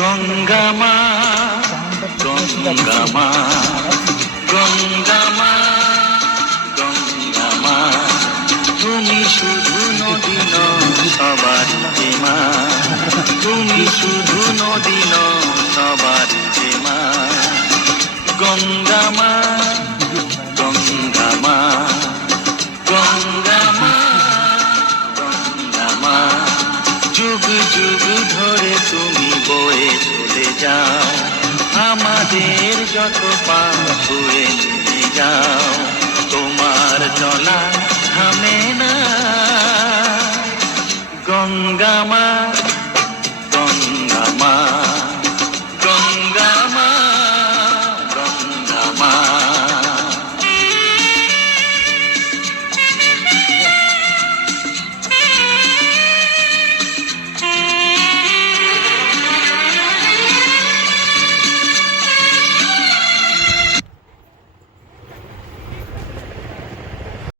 গঙ্গামা গঙ্গামা গঙ্গামা গঙ্গামা। তুমি শুধু নদী নবা শুধু নদী নও সবার প্রেমা গঙ্গামা গঙ্গামা গঙ্গামা গঙ্গামা। যুগ যুগ ধরে তুমি বয়ে চলে যাও। আমাদের যত পাপুরে নিয়ে যাও। তোমার চলা থামে না। গঙ্গামা